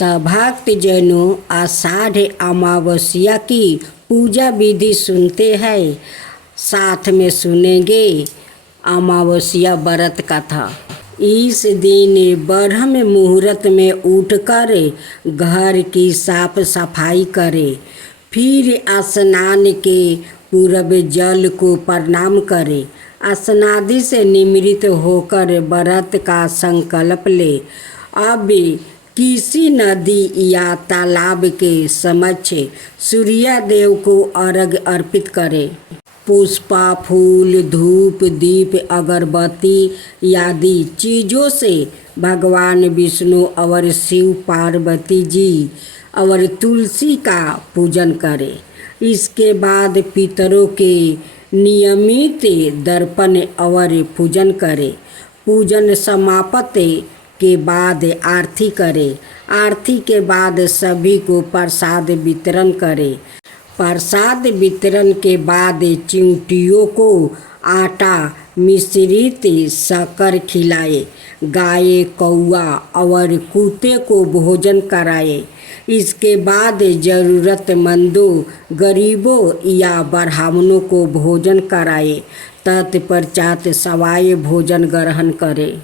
तब भक्तजनों आषाढ़ अमावस्या की पूजा विधि सुनते हैं। साथ में सुनेंगे अमावस्या व्रत कथा। इस दिन ब्रह्म मुहूर्त में उठकर घर की साफ सफाई करें, फिर स्नान के पूर्व जल को प्रणाम करें। स्नादि से निमृत होकर व्रत का संकल्प ले। अब किसी नदी या तालाब के समक्ष सूर्यदेव को अर्घ्य अर्पित करें। पुष्पा, फूल, धूप, दीप, अगरबत्ती आदि चीज़ों से भगवान विष्णु और शिव पार्वती जी और तुलसी का पूजन करें। इसके बाद पितरों के नियमित दर्पण और पूजन करें। पूजन समाप्ति के बाद आरती करें। आरती के बाद सभी को प्रसाद वितरण करें। प्रसाद वितरण के बाद चिंटियों को आटा मिश्रित शक्कर खिलाए। गाय, कौआ और कुत्ते को भोजन कराए। इसके बाद ज़रूरतमंदों, गरीबों या ब्राह्मणों को भोजन कराए। तत्पश्चात सवाए भोजन ग्रहण करें।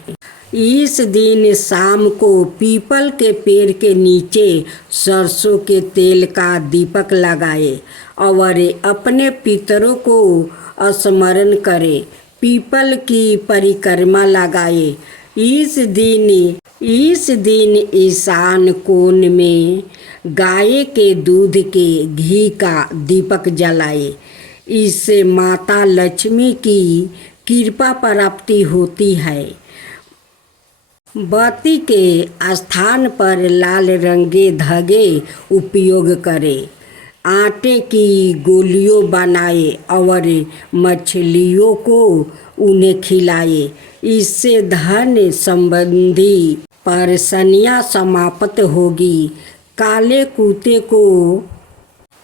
इस दिन शाम को पीपल के पेड़ के नीचे सरसों के तेल का दीपक लगाए और अपने पितरों को स्मरण करें। पीपल की परिक्रमा लगाए। इस दिन ईशान कोण में गाय के दूध के घी का दीपक जलाए। इससे माता लक्ष्मी की कृपा प्राप्ति होती है। बत्ती के स्थान पर लाल रंगे धागे उपयोग करें। आटे की गोलियों बनाए और मछलियों को उन्हें खिलाए। इससे धन संबंधी परेशानियां समाप्त होगी। काले कुत्ते को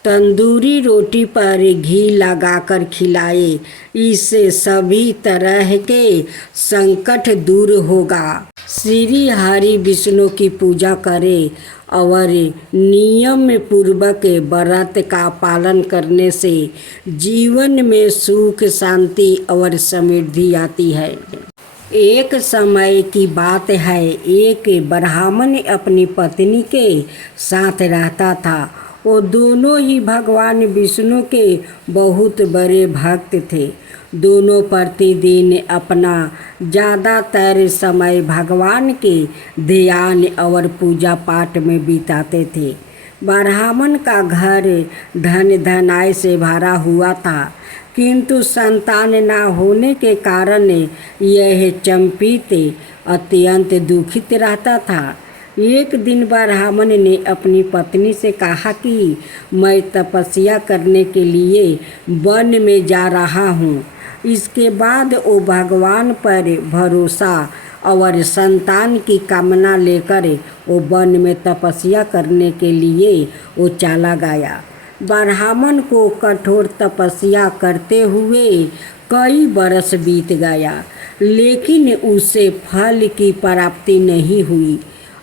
तंदूरी रोटी पर घी लगाकर खिलाए। इससे सभी तरह के संकट दूर होगा। श्री हरि विष्णु की पूजा करें और नियम पूर्वक व्रत का पालन करने से जीवन में सुख, शांति और समृद्धि आती है। एक समय की बात है, एक ब्राह्मण अपनी पत्नी के साथ रहता था। वो दोनों ही भगवान विष्णु के बहुत बड़े भक्त थे। दोनों प्रतिदिन अपना ज़्यादातर समय भगवान के ध्यान और पूजा पाठ में बिताते थे। ब्राह्मण का घर धन धनाय से भरा हुआ था, किंतु संतान न होने के कारण यह चंपित अत्यंत दुखित रहता था। एक दिन ब्राह्मण ने अपनी पत्नी से कहा कि मैं तपस्या करने के लिए वन में जा रहा हूँ। इसके बाद वो भगवान पर भरोसा और संतान की कामना लेकर वो वन में तपस्या करने के लिए वो चला गया। ब्राह्मण को कठोर तपस्या करते हुए कई बरस बीत गया, लेकिन उसे फल की प्राप्ति नहीं हुई।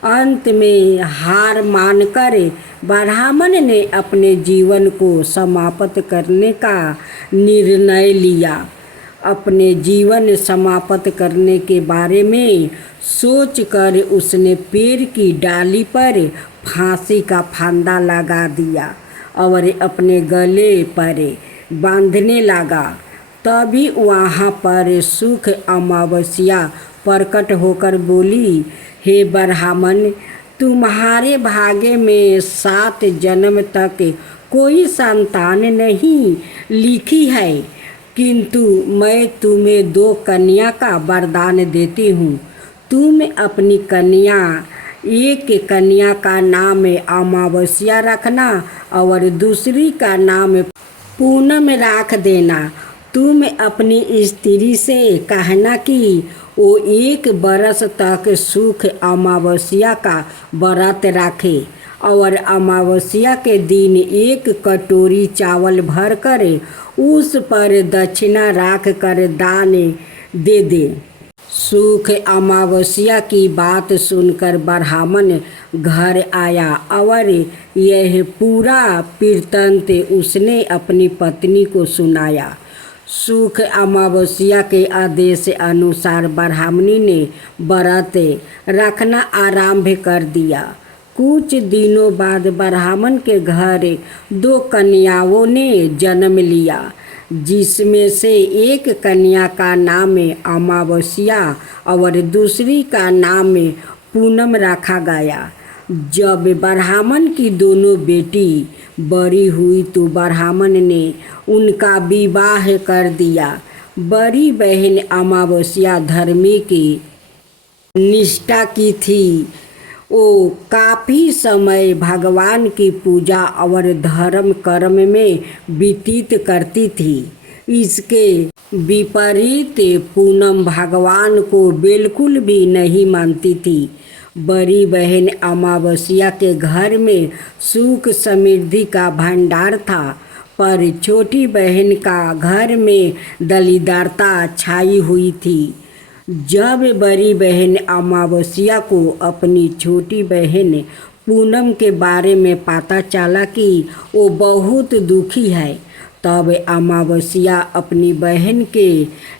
अंत में हार मानकर ब्राह्मण ने अपने जीवन को समाप्त करने का निर्णय लिया। अपने जीवन समाप्त करने के बारे में सोचकर उसने पेड़ की डाली पर फांसी का फंदा लगा दिया और अपने गले पर बांधने लगा। तभी वहाँ पर सुख अमावस्या प्रकट होकर बोली, हे ब्राह्मण, तुम्हारे भाग्य में 7 जन्म तक कोई संतान नहीं लिखी है, किंतु मैं तुम्हें 2 कन्या का वरदान देती हूँ। तुम अपनी एक कन्या का नाम अमावस्या रखना और दूसरी का नाम पूनम रख देना। तुम अपनी स्त्री से कहना कि वो 1 बरस तक सुख अमावस्या का व्रत रखे और अमावस्या के दिन 1 कटोरी चावल भरकर उस पर दक्षिणा रख कर दान दे दे। सुख अमावस्या की बात सुनकर ब्राह्मण घर आया और यह पूरा वृत्तांत उसने अपनी पत्नी को सुनाया। सुख अमावस्या के आदेश अनुसार ब्राह्मणी ने व्रत रखना आरंभ कर दिया। कुछ दिनों बाद ब्राह्मण के घर 2 कन्याओं ने जन्म लिया, जिसमें से एक कन्या का नाम अमावस्या और दूसरी का नाम पूनम रखा गया। जब ब्राह्मण की दोनों बेटी बड़ी हुई तो ब्राह्मण ने उनका विवाह कर दिया। बड़ी बहन अमावस्या धर्मी की निष्ठा की थी। वो काफ़ी समय भगवान की पूजा और धर्म कर्म में व्यतीत करती थी। इसके विपरीत पूनम भगवान को बिल्कुल भी नहीं मानती थी। बड़ी बहन अमावस्या के घर में सुख समृद्धि का भंडार था, पर छोटी बहन का घर में दरिद्रता छाई हुई थी। जब बड़ी बहन अमावस्या को अपनी छोटी बहन पूनम के बारे में पता चला कि वो बहुत दुखी है, तब अमावस्या अपनी बहन के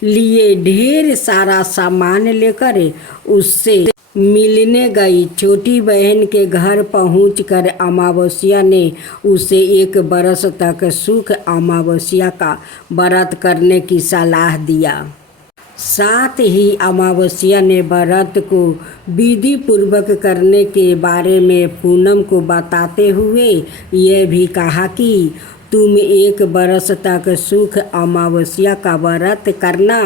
लिए ढेर सारा सामान लेकर उससे मिलने गई। छोटी बहन के घर पहुंचकर अमावस्या ने उसे 1 बरस तक सुख अमावस्या का व्रत करने की सलाह दिया। साथ ही अमावस्या ने व्रत को विधि पूर्वक करने के बारे में पूनम को बताते हुए यह भी कहा कि तुम 1 बरस तक सुख अमावस्या का व्रत करना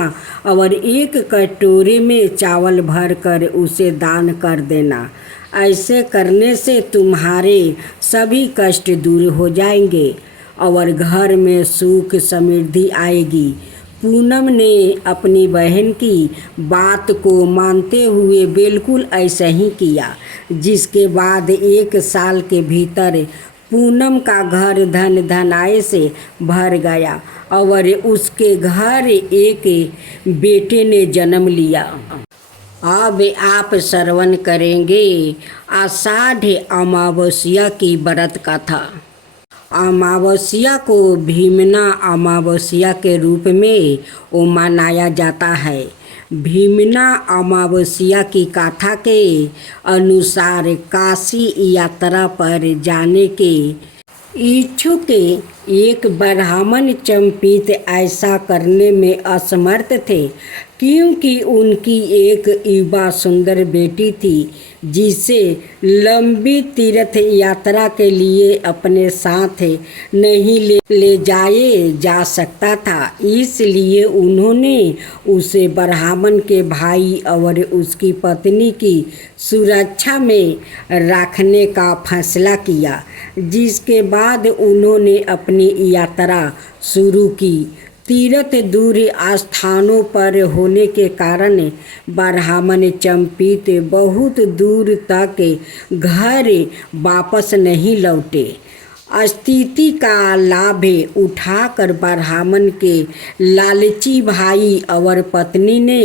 और 1 कटोरे में चावल भर कर उसे दान कर देना। ऐसे करने से तुम्हारे सभी कष्ट दूर हो जाएंगे और घर में सुख समृद्धि आएगी। पूनम ने अपनी बहन की बात को मानते हुए बिल्कुल ऐसा ही किया, जिसके बाद 1 साल के भीतर पूनम का घर धन धनाए से भर गया और उसके घर एक बेटे ने जन्म लिया। अब आप श्रवण करेंगे आषाढ़ अमावस्या की व्रत कथा। अमावस्या को भीमना अमावस्या के रूप में मनाया जाता है। भीमना अमावस्या की कथा के अनुसार काशी यात्रा पर जाने के इच्छुक एक ब्राह्मण चंपित ऐसा करने में असमर्थ थे, क्योंकि उनकी एक युवा सुंदर बेटी थी जिसे लंबी तीर्थ यात्रा के लिए अपने साथ नहीं ले जाए जा सकता था। इसलिए उन्होंने उसे ब्राह्मण के भाई और उसकी पत्नी की सुरक्षा में रखने का फैसला किया, जिसके बाद उन्होंने अपनी यात्रा शुरू की। तीर्थ दूर स्थानों पर होने के कारण ब्राह्मण चंपित बहुत दूर तक घर वापस नहीं लौटे। स्थिति का लाभ उठाकर ब्राह्मण के लालची भाई और पत्नी ने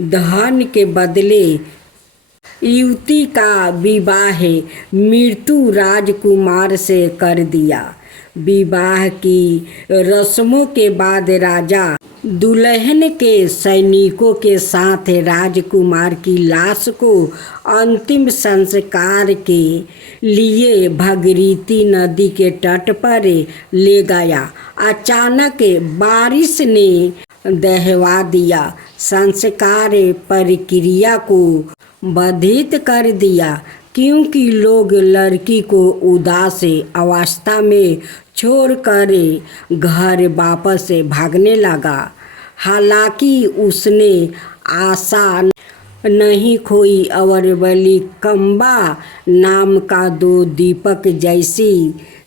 धन के बदले युवती का विवाह मृत्यु राजकुमार से कर दिया। विवाह की रस्मों के बाद राजा दुल्हन के सैनिकों के साथ राजकुमार की लाश को अंतिम संस्कार के लिए भागीरथी नदी के तट पर ले गया। अचानक बारिश ने दहवा दिया, संस्कार प्रक्रिया को बाधित कर दिया, क्योंकि लोग लड़की को उदास अवस्था में छोड़कर घर वापस भागने लगा। हालांकि उसने आशा नहीं खोई और बलिकम्बा नाम का 2 दीपक जैसी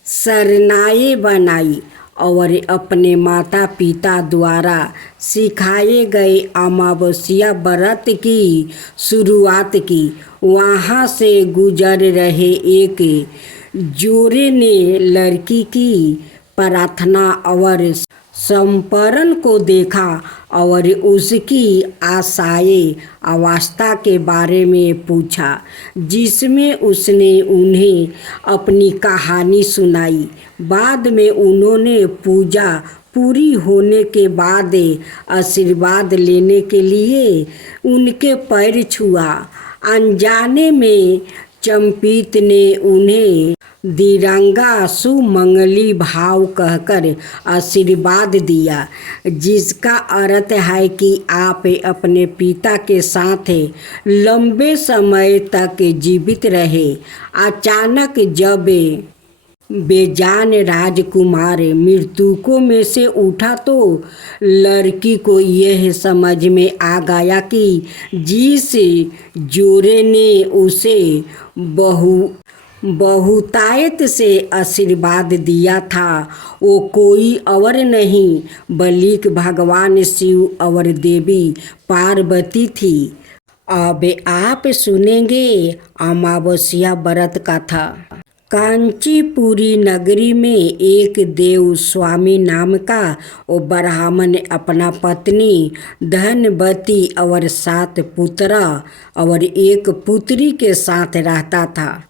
शरणाएँ बनाई और अपने माता पिता द्वारा सिखाए गए अमावस्या व्रत की शुरुआत की। वहाँ से गुजर रहे एक जोड़े ने लड़की की प्रार्थना और सम्परण को देखा और उसकी आशाएं अवस्था के बारे में पूछा, जिसमें उसने उन्हें अपनी कहानी सुनाई। बाद में उन्होंने पूजा पूरी होने के बाद आशीर्वाद लेने के लिए उनके पैर छुआ। अनजाने में चंपित ने उन्हें दीर्घा सुमंगली भाव कहकर आशीर्वाद दिया, जिसका अर्थ है कि आप अपने पिता के साथ लंबे समय तक जीवित रहे। अचानक जब बेजान राजकुमार मृतकों में से उठा तो लड़की को यह समझ में आ गया कि जिस जोड़े ने उसे बहुतायत से आशीर्वाद दिया था वो कोई और नहीं बल्कि भगवान शिव और देवी पार्वती थी। अब आप सुनेंगे अमावस्या व्रत कथा। कांचीपुरी नगरी में एक देव स्वामी नाम का वो ब्राह्मण अपना पत्नी धनवती और 7 पुत्र और 1 पुत्री के साथ रहता था।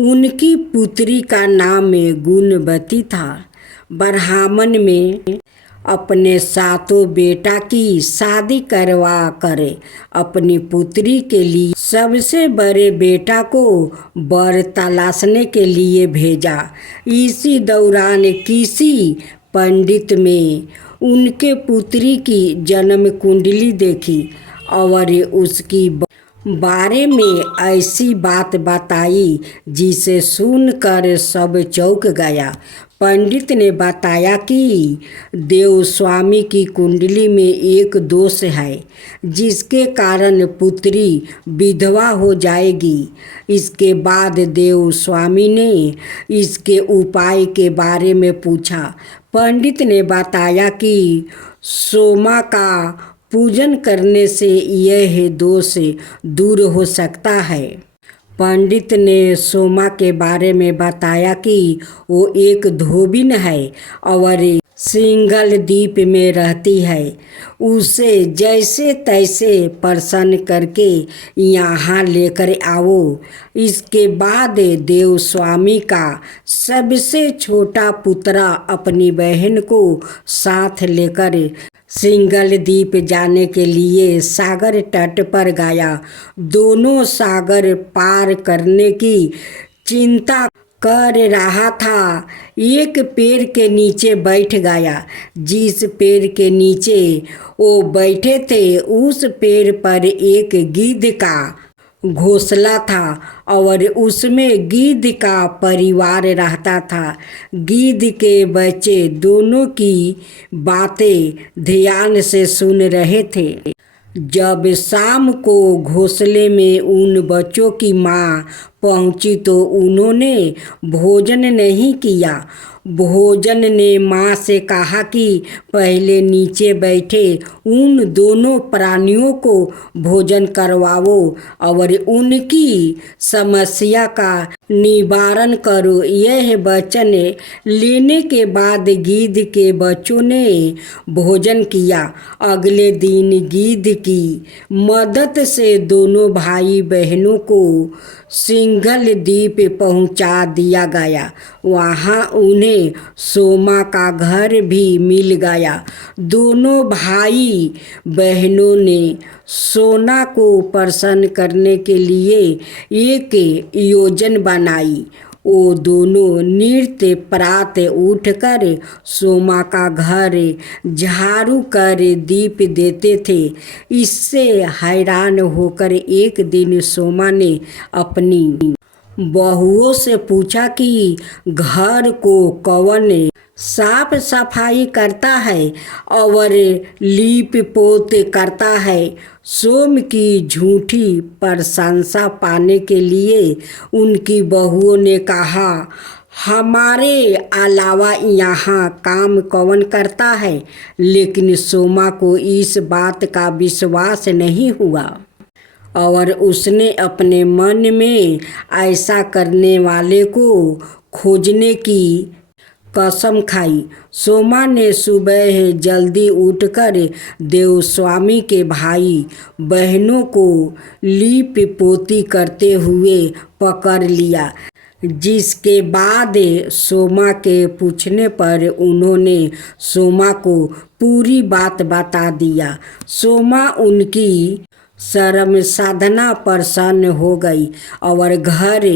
उनकी पुत्री का नाम गुणवती था। ब्राह्मण में अपने 7 बेटा की शादी करवा कर अपनी पुत्री के लिए सबसे बड़े बेटा को वर तलाशने के लिए भेजा। इसी दौरान किसी पंडित में उनके पुत्री की जन्म कुंडली देखी और उसकी बारे में ऐसी बात बताई जिसे सुनकर सब चौंक गया। पंडित ने बताया कि देवस्वामी की कुंडली में एक दोष है, जिसके कारण पुत्री विधवा हो जाएगी। इसके बाद देवस्वामी ने इसके उपाय के बारे में पूछा। पंडित ने बताया कि सोमा का पूजन करने से यह दोष दूर हो सकता है। पंडित ने सोमा के बारे में बताया कि वो एक धोबिन है और सिंगल द्वीप में रहती है। उसे जैसे तैसे प्रसन्न करके यहाँ लेकर आओ। इसके बाद देवस्वामी का सबसे छोटा पुत्र अपनी बहन को साथ लेकर सिंगल द्वीप जाने के लिए सागर तट पर गया। दोनों सागर पार करने की चिंता कर रहा था। एक पेड़ के नीचे बैठ गया। जिस पेड़ के नीचे वो बैठे थे उस पेड़ पर एक गिद्ध का घोंसला था और उसमें गिद्ध का परिवार रहता था। गिद्ध के बच्चे दोनों की बातें ध्यान से सुन रहे थे। जब शाम को घोंसले में उन बच्चों की माँ पहुँची तो उन्होंने भोजन नहीं किया। भोजन ने माँ से कहा कि पहले नीचे बैठे उन दोनों प्राणियों को भोजन करवाओ और उनकी समस्या का निवारण करो। यह वचन लेने के बाद गिद्ध के बच्चों ने भोजन किया। अगले दिन गिद्ध की मदद से दोनों भाई बहनों को सिंगल द्वीप पहुंचा दिया गया। वहां उन्हें सोमा का घर भी मिल गया। दोनों भाई बहनों ने सोना को प्रसन्न करने के लिए एक योजना बनाई। वो दोनों नृत्य प्रात उठकर सोमा का घर झाड़ू कर दीप देते थे। इससे हैरान होकर एक दिन सोमा ने अपनी बहुओं से पूछा कि घर को कौन साफ सफाई करता है और लीप पोत करता है। सोम की झूठी प्रशंसा पाने के लिए उनकी बहुओं ने कहा, हमारे अलावा यहाँ काम कौन करता है। लेकिन सोमा को इस बात का विश्वास नहीं हुआ और उसने अपने मन में ऐसा करने वाले को खोजने की कसम खाई। सोमा ने सुबह जल्दी उठकर देवस्वामी के भाई बहनों को लीप पोती करते हुए पकड़ लिया, जिसके बाद सोमा के पूछने पर उन्होंने सोमा को पूरी बात बता दिया। सोमा उनकी शर्म साधना प्रसन्न हो गई और घर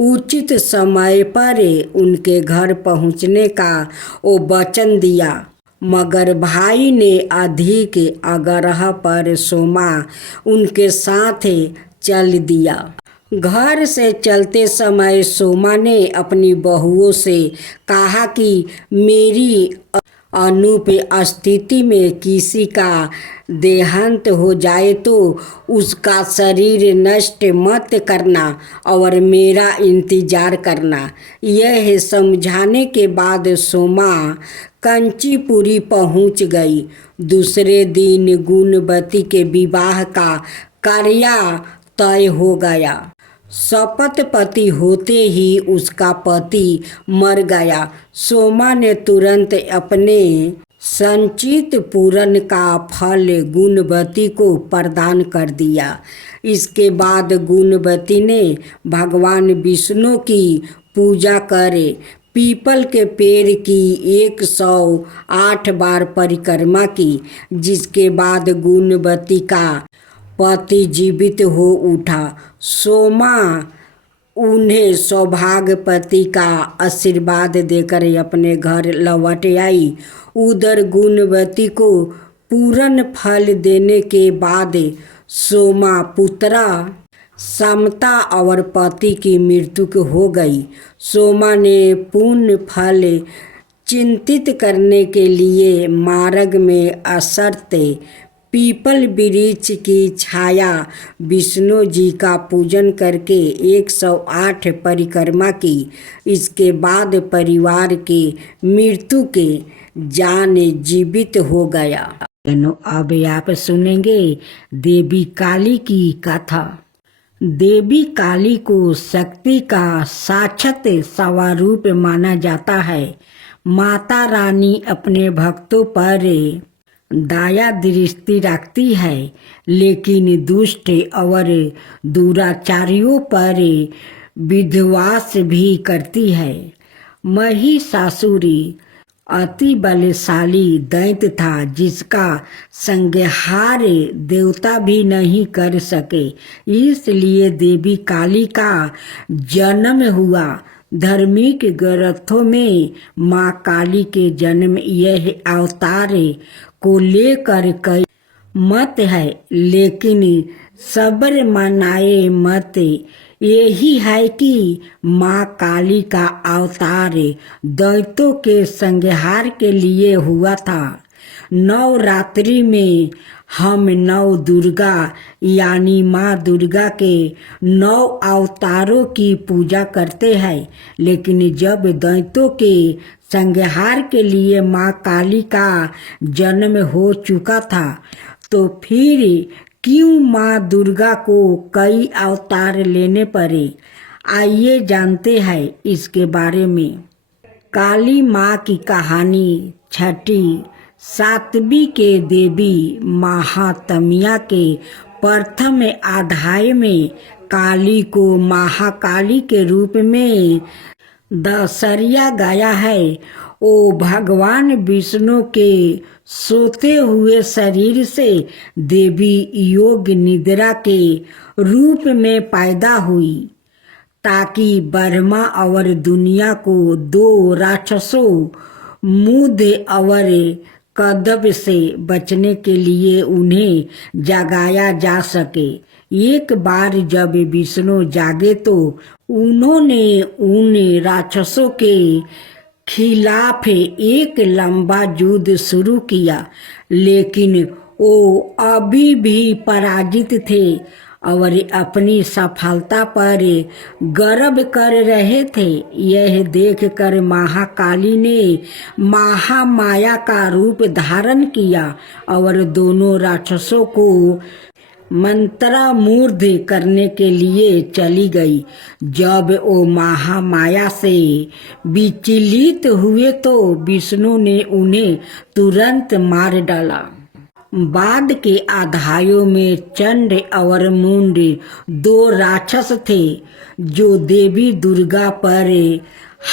उचित समय पर उनके घर पहुंचने का वो वचन दिया। मगर भाई ने अधिक आग्रह पर सोमा उनके साथ चल दिया। घर से चलते समय सोमा ने अपनी बहुओं से कहा कि मेरी अनूप स्थिति में किसी का देहांत हो जाए तो उसका शरीर नष्ट मत करना और मेरा इंतजार करना। यह समझाने के बाद सोमा कंचीपुरी पहुंच गई। दूसरे दिन गुणवती के विवाह का कार्य तय हो गया। शपथ पति होते ही उसका पति मर गया। सोमा ने तुरंत अपने संचित पूरन का फल गुणवती को प्रदान कर दिया। इसके बाद गुणवती ने भगवान विष्णु की पूजा करे पीपल के पेड़ की 108 बार परिक्रमा की, जिसके बाद गुणवती का पति जीवित हो उठा। सोमा उन्हें सौभाग्यवती का आशीर्वाद देकर अपने घर लौट आई। उधर गुणवती को पूरन फल देने के बाद सोमा पुत्रा समता और पति की मृत्यु हो गई। सोमा ने पुण्य फल चिंतित करने के लिए मार्ग में असर्त पीपल वृक्ष की छाया विष्णु जी का पूजन करके 108 परिक्रमा की। इसके बाद परिवार के मृत्यु के जान जीवित हो गया। अब आप सुनेंगे देवी काली की कथा। देवी काली को शक्ति का साक्षात स्वरूप माना जाता है। माता रानी अपने भक्तों पर दया दृष्टि रखती है, लेकिन दुष्ट और दुराचारियों पर विध्वंस भी करती है। महिषासुर अति बलशाली दैत्य था, जिसका संहार देवता भी नहीं कर सके। इसलिए देवी काली का जन्म हुआ। धार्मिक ग्रंथों में माँ काली के जन्म यह अवतार को लेकर कई मत है, लेकिन सबर मनाए मत यही है कि माँ काली का अवतार दैत्यों के संहार के लिए हुआ था। नवरात्रि में हम नव दुर्गा यानी माँ दुर्गा के 9 अवतारों की पूजा करते हैं, लेकिन जब दैत्यों के संहार के लिए माँ काली का जन्म हो चुका था, तो फिर क्यों माँ दुर्गा को कई अवतार लेने पड़े? आइए जानते हैं इसके बारे में। काली माँ की कहानी छठी सातवीं के देवी महात्म्य के प्रथम अध्याय में काली को महाकाली के रूप में दर्शाया गया है। वो भगवान विष्णु के सोते हुए शरीर से देवी योग निद्रा के रूप में पैदा हुई, ताकि ब्रह्मा और दुनिया को 2 राक्षसों मुद और कदब से बचने के लिए उन्हें जगाया जा सके। एक बार जब विष्णु जागे तो उन्होंने उन राक्षसों के खिलाफ एक लंबा युद्ध शुरू किया, लेकिन वो अभी भी पराजित थे और अपनी सफलता पर गर्व कर रहे थे। यह देखकर महाकाली ने महामाया का रूप धारण किया और दोनों राक्षसों को मंत्रमुग्ध करने के लिए चली गई। जब वो महामाया से विचलित हुए तो विष्णु ने उन्हें तुरंत मार डाला। बाद के अध्यायों में चंड और मुंड दो राक्षस थे जो देवी दुर्गा पर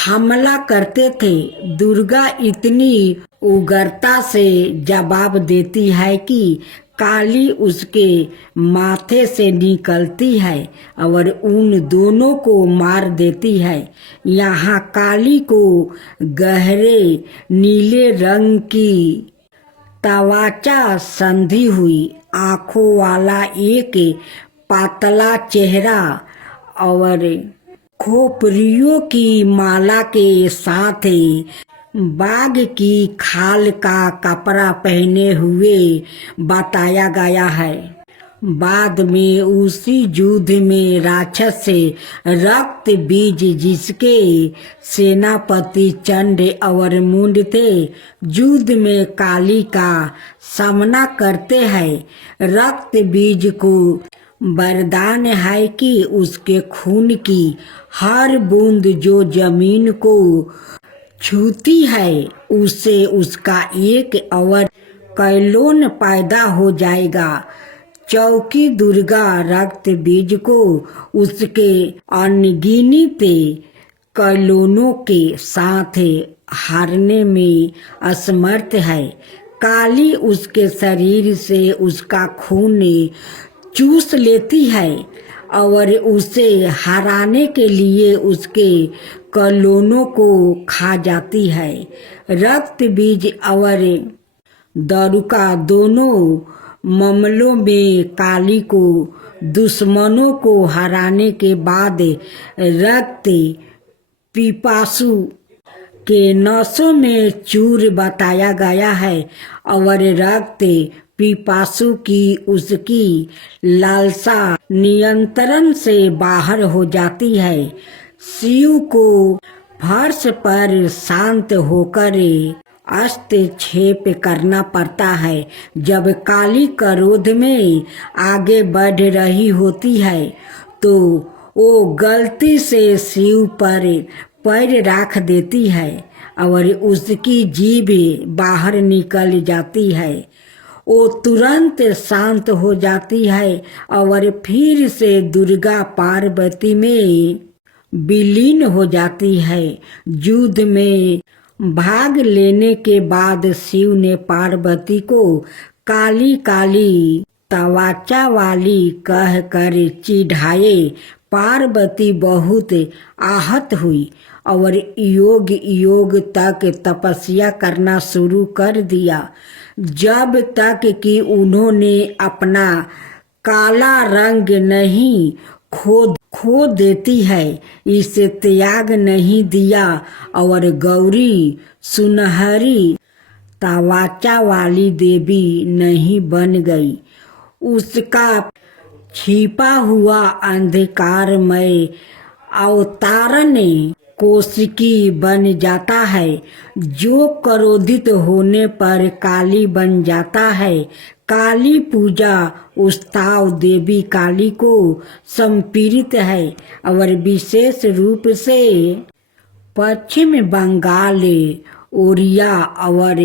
हमला करते थे। दुर्गा इतनी उग्रता से जवाब देती है कि काली उसके माथे से निकलती है और उन दोनों को मार देती है। यहाँ काली को गहरे नीले रंग की तवाचा संधि हुई आंखों वाला एक पातला चेहरा और खोपड़ियों की माला के साथ बाघ की खाल का कपड़ा पहने हुए बताया गया है। बाद में उसी युद्ध में राक्षस से रक्त बीज जिसके सेनापति चंड और मुंड थे युद्ध में काली का सामना करते हैं। रक्त बीज को वरदान है कि उसके खून की हर बूंद जो जमीन को छूती है उससे उसका एक और कैलोन पैदा हो जाएगा। चौकी दुर्गा रक्त बीज को उसके अनगिनत कैलोनों के साथ हारने में असमर्थ है। काली उसके शरीर से उसका खून चूस लेती है और उसे हराने के लिए उसके कैलोनों को खा जाती है। रक्त बीज और दारुका दोनों मामलों में काली को दुश्मनों को हराने के बाद रक्त पिपासु के नसों में चूर बताया गया है और रक्त पिपासु की उसकी लालसा नियंत्रण से बाहर हो जाती है। शिव को फर्श पर शांत होकर हस्तक्षेप करना पड़ता है। जब काली क्रोध में आगे बढ़ रही होती है तो वो गलती से शिव पर पैर रख देती है और उसकी जीभ बाहर निकल जाती है। वो तुरंत शांत हो जाती है और फिर से दुर्गा पार्वती में विलीन हो जाती है। युद्ध में भाग लेने के बाद शिव ने पार्वती को काली काली तवाचा वाली कहकर चिढ़ाए। पार्वती बहुत आहत हुई और योग योग तक तपस्या करना शुरू कर दिया जब तक कि उन्होंने अपना काला रंग नहीं खो देती है इसे त्याग नहीं दिया और गौरी सुनहरी तवाचा वाली देवी नहीं बन गई। उसका छिपा हुआ अंधकारमय अवतारण कोशिकी बन जाता है जो क्रोधित होने पर काली बन जाता है। काली पूजा उत्सव देवी काली को समर्पित है और विशेष रूप से पश्चिम बंगाल, ओडिशा और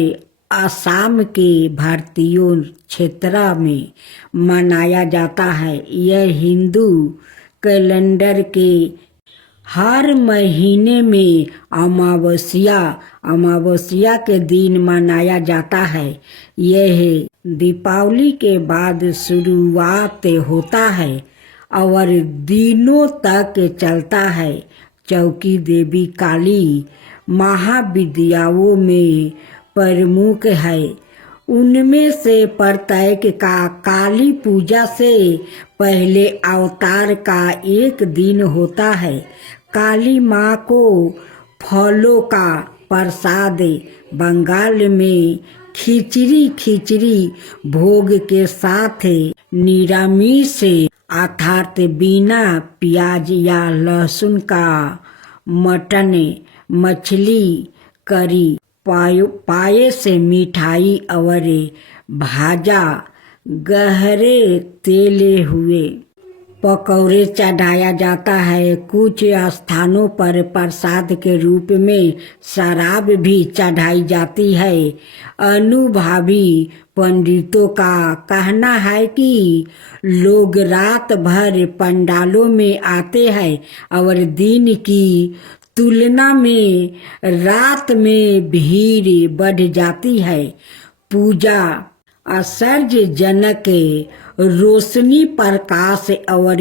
असम के भारतीय क्षेत्र में मनाया जाता है। यह हिंदू कैलेंडर के हर महीने में अमावस्या के दिन मनाया जाता है। यह दीपावली के बाद शुरुआत होता है और दिनों तक चलता है। चौकी देवी काली महाविद्याओं में प्रमुख है। उनमें से प्रत्येक का काली पूजा से पहले अवतार का एक दिन होता है। काली माँ को फलों का प्रसाद बंगाल में खिचड़ी भोग के साथ निरामिष अर्थात बिना प्याज या लहसुन का मटन, मछली, करी, पाये से मिठाई और भाजा गहरे तेले हुए पकौड़े चढ़ाया जाता है। कुछ स्थानों पर प्रसाद के रूप में शराब भी चढ़ाई जाती है। अनुभवी पंडितों का कहना है कि लोग रात भर पंडालों में आते हैं और दिन की तुलना में रात में भीड़ बढ़ जाती है। पूजा आश्चर्यजनक रोशनी, प्रकाश और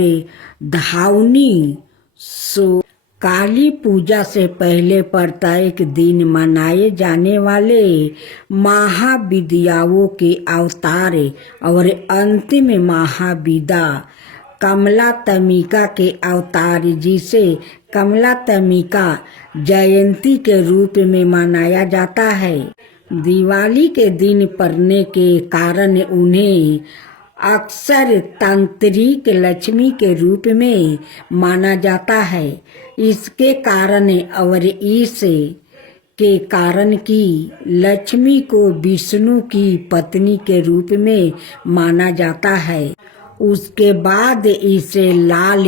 धावनी सो काली पूजा से पहले प्रत्येक दिन मनाए जाने वाले महाविद्याओं के अवतार और अंतिम महाविद्या कमलात्मिका के अवतार, जिसे कमलात्मिका जयंती के रूप में मनाया जाता है, दिवाली के दिन पड़ने के कारण उन्हें अक्सर तांत्रिक लक्ष्मी के रूप में माना जाता है। इसके कारण और इस के कारण कि लक्ष्मी को विष्णु की पत्नी के रूप में माना जाता है। उसके बाद इसे लाल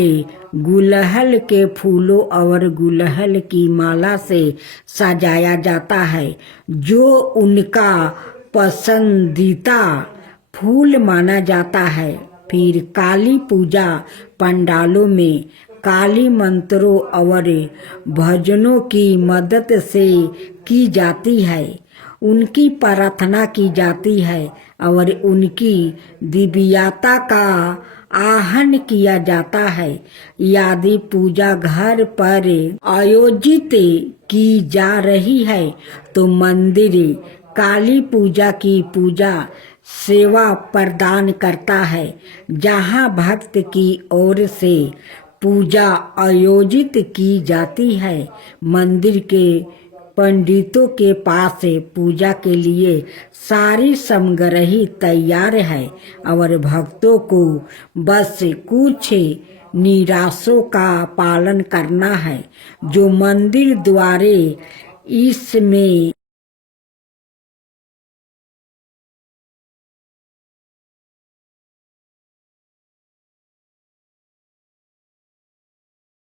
गुलहल के फूलों और गुलहल की माला से सजाया जाता है, जो उनका पसंदीदा फूल माना जाता है। फिर काली पूजा पंडालों में काली मंत्रों और भजनों की मदद से की जाती है। उनकी प्रार्थना की जाती है और उनकी दिव्यता का आहन किया जाता है। यदि पूजा घर पर आयोजित की जा रही है तो मंदिर काली पूजा की पूजा सेवा प्रदान करता है, जहां भक्त की ओर से पूजा आयोजित की जाती है। मंदिर के पंडितों के पास पूजा के लिए सारी सामग्री तैयार है और भक्तों को बस कुछ निर्देशों का पालन करना है, जो मंदिर द्वारा इसमें